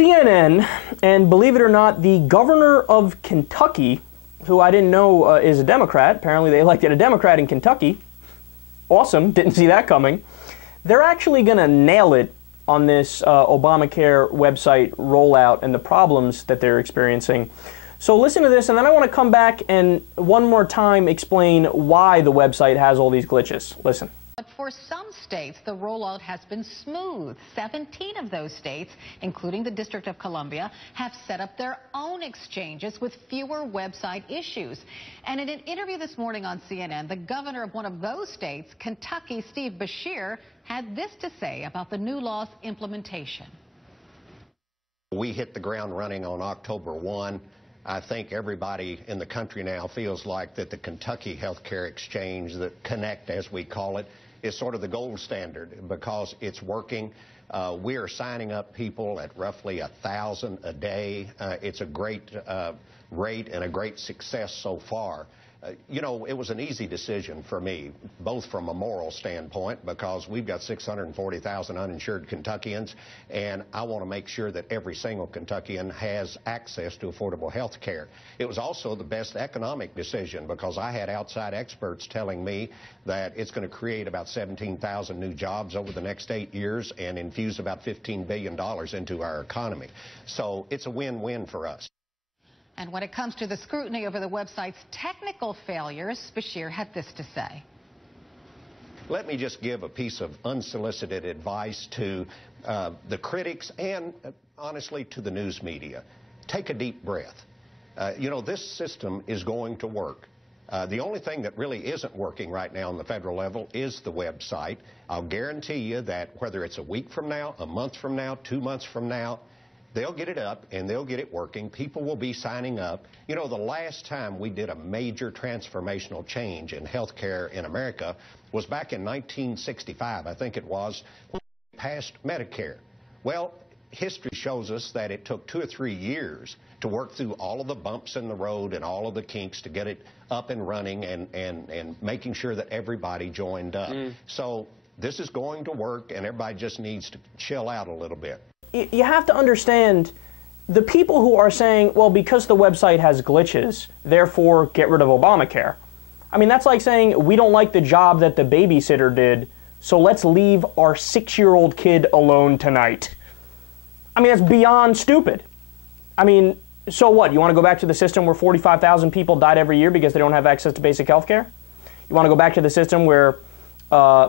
CNN, and believe it or not, the governor of Kentucky, who I didn't know is a Democrat, apparently they elected a Democrat in Kentucky, awesome, didn't see that coming, they're actually going to nail it on this Obamacare website rollout and the problems that they're experiencing. So listen to this, and then I want to come back and one more time explain why the website has all these glitches. Listen. But for some states, the rollout has been smooth. 17 of those states, including the District of Columbia, have set up their own exchanges with fewer website issues. And in an interview this morning on CNN, the governor of one of those states, Kentucky, Steve Beshear, had this to say about the new law's implementation. We hit the ground running on October 1. I think everybody in the country now feels like that the Kentucky Healthcare Exchange, the Connect as we call it, is sort of the gold standard because it's working. We are signing up people at roughly 1,000 a day. It's a great rate and a great success so far. You know, it was an easy decision for me, both from a moral standpoint, because we've got 640,000 uninsured Kentuckians, and I want to make sure that every single Kentuckian has access to affordable health care. It was also the best economic decision because I had outside experts telling me that it's going to create about 17,000 new jobs over the next 8 years and infuse about $15 billion into our economy. So it's a win-win for us. And when it comes to the scrutiny over the website's technical failures, Beshear had this to say. Let me just give a piece of unsolicited advice to the critics and, honestly, to the news media. Take a deep breath. You know, this system is going to work. The only thing that really isn't working right now on the federal level is the website. I'll guarantee you that whether it's a week from now, a month from now, 2 months from now, they'll get it up and they'll get it working. People will be signing up. You know, the last time we did a major transformational change in health care in America was back in 1965, I think it was, when we passed Medicare. Well, history shows us that it took 2 or 3 years to work through all of the bumps in the road and all of the kinks to get it up and running and making sure that everybody joined up. So this is going to work, and everybody just needs to chill out a little bit. You have to understand, the people who are saying, well, because the website has glitches, therefore get rid of Obamacare. I mean, that's like saying, we don't like the job that the babysitter did, so let's leave our 6-year-old kid alone tonight. I mean, that's beyond stupid. I mean, so what? You want to go back to the system where 45,000 people died every year because they don't have access to basic health care? You want to go back to the system where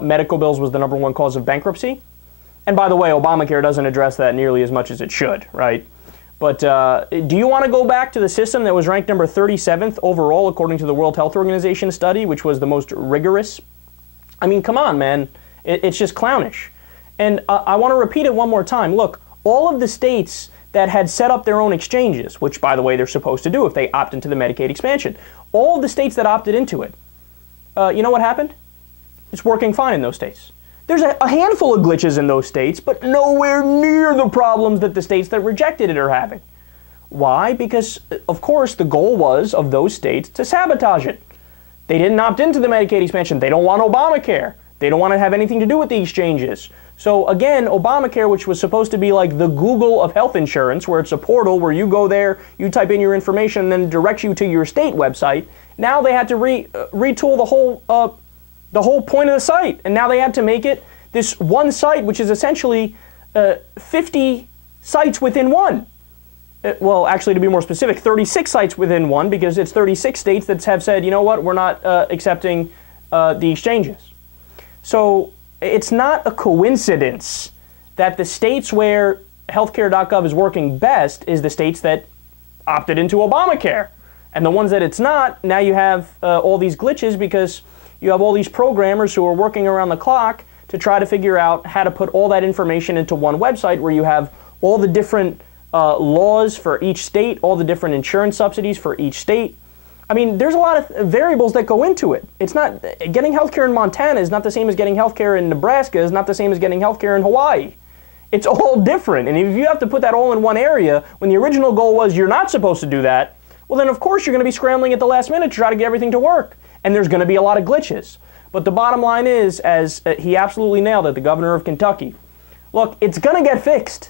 medical bills was the #1 cause of bankruptcy? And by the way, Obamacare doesn't address that nearly as much as it should, right? But do you want to go back to the system that was ranked number 37th overall according to the World Health Organization study, which was the most rigorous? I mean, come on, man. It's just clownish. And I want to repeat it one more time. Look, all of the states that had set up their own exchanges, which, by the way, they're supposed to do if they opt into the Medicaid expansion, all of the states that opted into it, you know what happened? It's working fine in those states. There's a handful of glitches in those states, but nowhere near the problems that the states that rejected it are having. Why? Because, of course, the goal was of those states to sabotage it. They didn't opt into the Medicaid expansion. They don't want Obamacare. They don't want to have anything to do with the exchanges. So, again, Obamacare, which was supposed to be like the Google of health insurance, where it's a portal where you go there, you type in your information, and then it directs you to your state website, now they had to retool the whole point of the site, and now they had to make it this one site, which is essentially 50 sites within one. Well, actually, to be more specific, 36 sites within one, because it's 36 states that have said, you know what, we're not accepting the exchanges. So it's not a coincidence that the states where healthcare.gov is working best is the states that opted into Obamacare. And the ones that it's not, now you have all these glitches because you have all these programmers who are working around the clock to try to figure out how to put all that information into one website where you have all the different laws for each state, all the different insurance subsidies for each state. I mean, there's a lot of variables that go into it. It's not, getting healthcare in Montana is not the same as getting healthcare in Nebraska, is not the same as getting healthcare in Hawaii. It's all different. And if you have to put that all in one area, when the original goal was you're not supposed to do that, well then of course you're going to be scrambling at the last minute to try to get everything to work. And there's going to be a lot of glitches. But the bottom line is, as he absolutely nailed it, the governor of Kentucky, look, it's going to get fixed.